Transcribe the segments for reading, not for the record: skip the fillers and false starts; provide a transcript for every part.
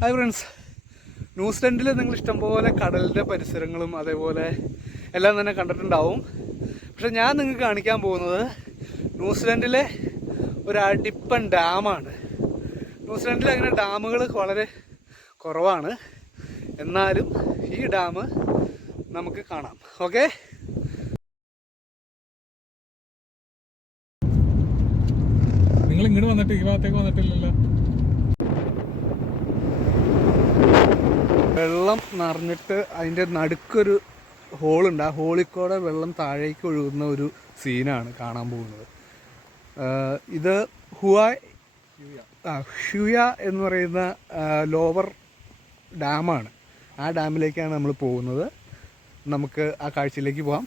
Hi friends, ന്യൂസിലൻഡിൽ നിങ്ങൾ ഇഷ്ടംപോലെ കടലിൻ്റെ പരിസരങ്ങളും അതേപോലെ എല്ലാം തന്നെ കണ്ടിട്ടുണ്ടാവും. പക്ഷെ ഞാൻ നിങ്ങൾക്ക് കാണിക്കാൻ പോകുന്നത് ന്യൂസിലൻഡിലെ ഒരു അടിപ്പൻ ഡാമാണ്. ന്യൂസിലൻഡിൽ അങ്ങനെ ഡാമുകൾ വളരെ കുറവാണ്, എന്നാലും ഈ ഡാം നമുക്ക് കാണാം. ഓക്കെ, നിങ്ങൾ ഇങ്ങോട്ട് വന്നിട്ട് ഈ ഭാഗത്തേക്ക് വന്നിട്ടില്ലല്ലോ. വെള്ളം നിറഞ്ഞിട്ട് അതിൻ്റെ നടുക്കൊരു ഹോളുണ്ട്. ആ ഹോളിൽ വെള്ളം താഴേക്ക് ഒഴുകുന്ന ഒരു സീനാണ് കാണാൻ പോകുന്നത്. ഇത് ഹ്യൂയ എന്ന് പറയുന്ന ലോവർ ഡാമാണ്. ആ ഡാമിലേക്കാണ് നമ്മൾ പോകുന്നത്. നമുക്ക് ആ കാഴ്ചയിലേക്ക് പോകാം.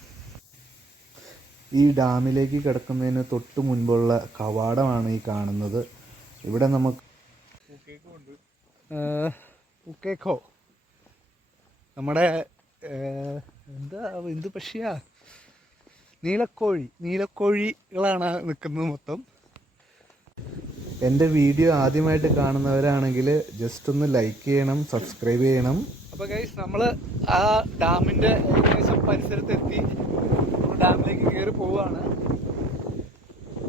ഈ ഡാമിലേക്ക് കിടക്കുന്നതിന് തൊട്ട് മുൻപുള്ള കവാടമാണ് ഈ കാണുന്നത്. ഇവിടെ നമുക്ക് ഉക്കേക്കോ നമ്മുടെ എന്ത് പക്ഷിയാ, നീലക്കോഴികളാണ് നിൽക്കുന്നത് മൊത്തം. എൻ്റെ വീഡിയോ ആദ്യമായിട്ട് കാണുന്നവരാണെങ്കിൽ ജസ്റ്റ് ഒന്ന് ലൈക്ക് ചെയ്യണം, സബ്സ്ക്രൈബ് ചെയ്യണം. അപ്പോൾ ഗൈസ്, നമ്മൾ ആ ഡാമിൻ്റെ ഏകദേശം പരിസരത്തെത്തി. നമ്മൾ ഡാമിലേക്ക് കയറി പോവുകയാണ്.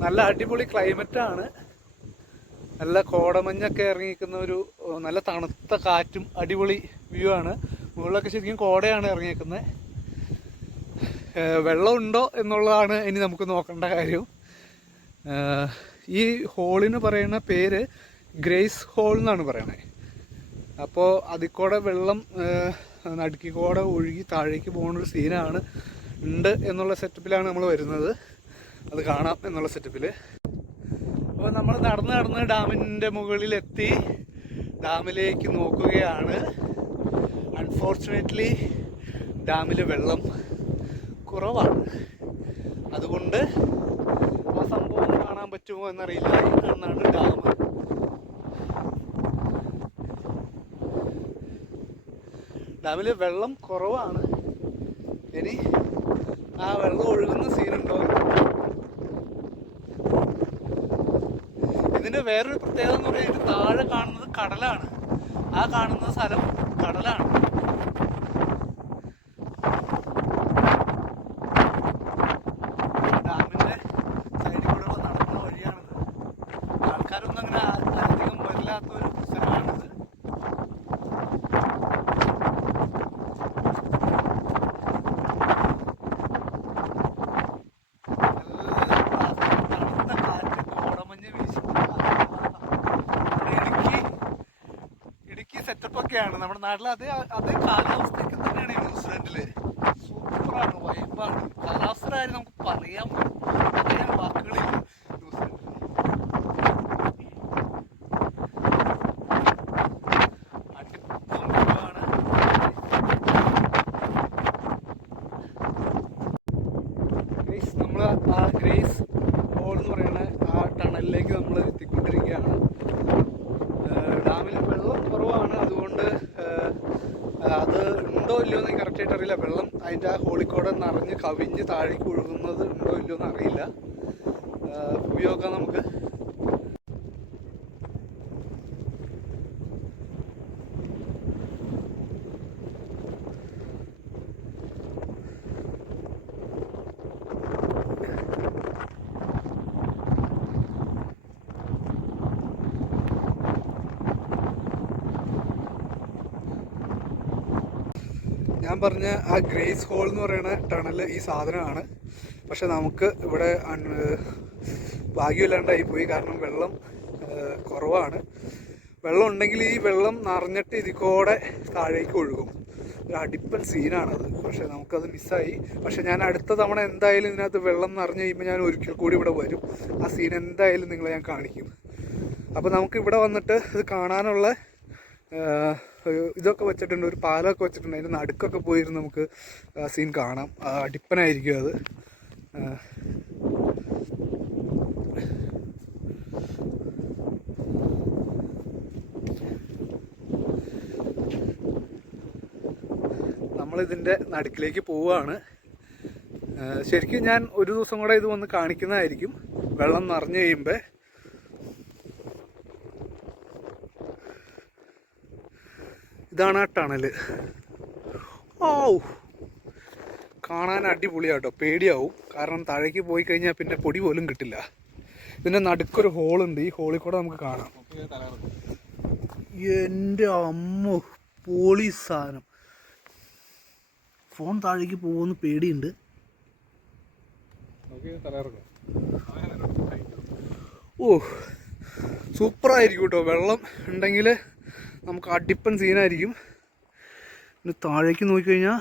നല്ല അടിപൊളി ക്ലൈമറ്റാണ്. നല്ല കോടമഞ്ഞൊക്കെ ഇറങ്ങിയിരിക്കുന്ന ഒരു നല്ല തണുത്ത കാറ്റും അടിപൊളി വ്യൂ ആണ്. മുകളിലൊക്കെ ശരിക്കും കോടയാണ് ഇറങ്ങിയിരിക്കുന്നത്. വെള്ളമുണ്ടോ എന്നുള്ളതാണ് ഇനി നമുക്ക് നോക്കേണ്ട കാര്യം. ഈ ഹോളിന് പറയുന്ന പേര് ഗ്രേസ് ഹോൾ എന്നാണ് പറയണത്. അപ്പോൾ അതിൽക്കൂടെ വെള്ളം നടുക്കിക്കൂടെ ഒഴുകി താഴേക്ക് പോകുന്നൊരു സീനാണ് ഉണ്ട് എന്നുള്ള സെറ്റപ്പിലാണ് നമ്മൾ വരുന്നത്. അത് കാണാം എന്നുള്ള സെറ്റപ്പിൽ. അപ്പോൾ നമ്മൾ നടന്ന് ഡാമിൻ്റെ മുകളിലെത്തി ഡാമിലേക്ക് നോക്കുകയാണ്. അൺഫോർച്ചുനേറ്റ്ലി ഡാമിൽ വെള്ളം കുറവാണ്. അതുകൊണ്ട് ആ സംഭവം കാണാൻ പറ്റുമോ എന്നറിയില്ല. എന്നാണ് ഡാം. ഡാമിൽ വെള്ളം കുറവാണ്. ഇനി ആ വെള്ളം ഒഴുകുന്ന സീനുണ്ടോ? ഇതിൻ്റെ വേറൊരു പ്രത്യേകത എന്ന് പറഞ്ഞാൽ ഇത് താഴെ കാണുന്നത് കടലാണ്. ആ കാണുന്ന സ്ഥലം കടലാണ്. ഡാമിൻ്റെ സൈഡിൽ കൂടെ നടക്കുന്ന വഴിയാണിത്. ആൾക്കാരൊന്നും അങ്ങനെ അധികം വരില്ലാത്തൊരു സ്ഥലമാണിത്. സെറ്റപ്പൊക്കെയാണ് നമ്മുടെ നാട്ടിൽ. അതേ കാലാവസ്ഥയൊക്കെ തന്നെയാണ് ന്യൂസിലൻഡില്. സൂപ്പറാണ്, വൈബാണ്. കാലാവസ്ഥ കാര്യം നമുക്ക് പറയാൻ വാക്കുകളില്ല. ന്യൂസിലൻഡിൽ അടിപൊളി വൈബാണ്. നമ്മൾ ആ ഗ്രേസ് ഹോൾ എന്ന് പറയുന്ന ആ ടണലിലേക്ക് നമ്മൾ എത്തിക്കൊണ്ടിരിക്കുകയാണ്. ഡാമിൽ വെള്ളം കുറവാണ്. അതുകൊണ്ട് അത് ഉണ്ടോ ഇല്ലയോ എന്ന് കറക്റ്റായിട്ട് അറിയില്ല. വെള്ളം അതിൻ്റെ ആ ഹോളിക്കൂടെ നിറഞ്ഞ് കവിഞ്ഞ് താഴേക്ക് ഒഴുകുന്നത് ഉണ്ടോ ഇല്ലയോ എന്ന് അറിയില്ല. ഉപയോഗിക്കാം നമുക്ക്. ഞാൻ പറഞ്ഞ ആ ഗ്രേസ് ഹോൾ എന്ന് പറയുന്ന ടണൽ ഈ സാധനമാണ്. പക്ഷെ നമുക്ക് ഇവിടെ ഭാഗ്യമില്ലാണ്ടായി പോയി. കാരണം വെള്ളം കുറവാണ്. വെള്ളം ഉണ്ടെങ്കിൽ ഈ വെള്ളം നിറഞ്ഞിട്ട് ഇതിക്കൂടെ താഴേക്ക് ഒഴുകും. ഒരു അടിപ്പൻ സീനാണത്. പക്ഷെ നമുക്കത് മിസ്സായി. പക്ഷെ ഞാൻ അടുത്ത തവണ എന്തായാലും ഇതിനകത്ത് വെള്ളം നിറഞ്ഞു കഴിയുമ്പോൾ ഞാൻ ഒരിക്കൽ കൂടി ഇവിടെ വരും. ആ സീൻ എന്തായാലും നിങ്ങളെ ഞാൻ കാണിക്കും. അപ്പോൾ നമുക്ക് ഇവിടെ വന്നിട്ട് ഇത് കാണാനുള്ള ഇതൊക്കെ വെച്ചിട്ടുണ്ട്. ഒരു പാലമൊക്കെ വെച്ചിട്ടുണ്ട്. അതിൻ്റെ നടുക്കൊക്കെ പോയിരുന്ന് നമുക്ക് സീൻ കാണാം. അടിപ്പനായിരിക്കും അത്. നമ്മളിതിൻ്റെ നടുക്കിലേക്ക് പോവുകയാണ്. ശരിക്കും ഞാൻ ഒരു ദിവസം കൂടെ ഇത് വന്ന് കാണിക്കുന്നതായിരിക്കും വെള്ളം നിറഞ്ഞു കഴിയുമ്പോൾ. ഇതാണ് ആ ടണൽ. ഓ, കാണാൻ അടിപൊളിയാട്ടോ. പേടിയാവും, കാരണം താഴേക്ക് പോയി കഴിഞ്ഞാൽ പിന്നെ പൊടി പോലും കിട്ടില്ല. ഇതിൻ്റെ നടുക്കൊരു ഹോളുണ്ട്, ഈ ഹോളിൽ കൂടെ നമുക്ക് കാണാം. എൻ്റെ അമ്മ, പോളി സാധനം. ഫോൺ താഴേക്ക് പോകുമെന്ന് പേടിയുണ്ട്. ഓ, സൂപ്പറായിരിക്കും കേട്ടോ. വെള്ളം ഉണ്ടെങ്കിൽ നമുക്ക് അടിപ്പൻ സീനായിരിക്കും. പിന്നെ താഴേക്ക് നോക്കിക്കഴിഞ്ഞാൽ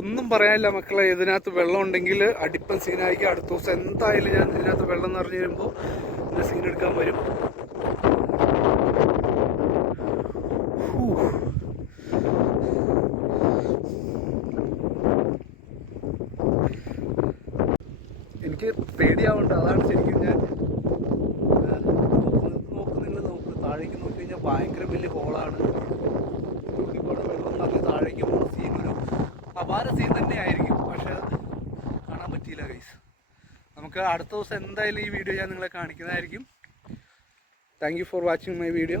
ഒന്നും പറയാനില്ല മക്കളെ. ഇതിനകത്ത് വെള്ളം ഉണ്ടെങ്കിൽ അടിപ്പൻ സീനായിരിക്കും. അടുത്ത ദിവസം എന്തായാലും ഞാൻ ഇതിനകത്ത് വെള്ളം നിറഞ്ഞു വരുമ്പോൾ ഇതിൻ്റെ സീൻ എടുക്കാൻ വരും. എനിക്ക് പേടിയാവുന്നുണ്ട്, അതാണ് ശരിക്കും ഞാൻ നോക്ക് താഴേക്ക് നോക്കി കഴിഞ്ഞാൽ ഭയങ്കര വലിയ ഹോളാണ്. ഒരുപാട് വെള്ളം നിറഞ്ഞ് താഴേക്ക് പോകുന്ന സീൻ ഒരു അപാര സീൻ തന്നെ ആയിരിക്കും. പക്ഷെ കാണാൻ പറ്റിയില്ല ഗൈസ്. നമുക്ക് അടുത്ത ദിവസം എന്തായാലും ഈ വീഡിയോ ഞാൻ നിങ്ങളെ കാണിക്കുന്നതായിരിക്കും. Thank you for watching my video.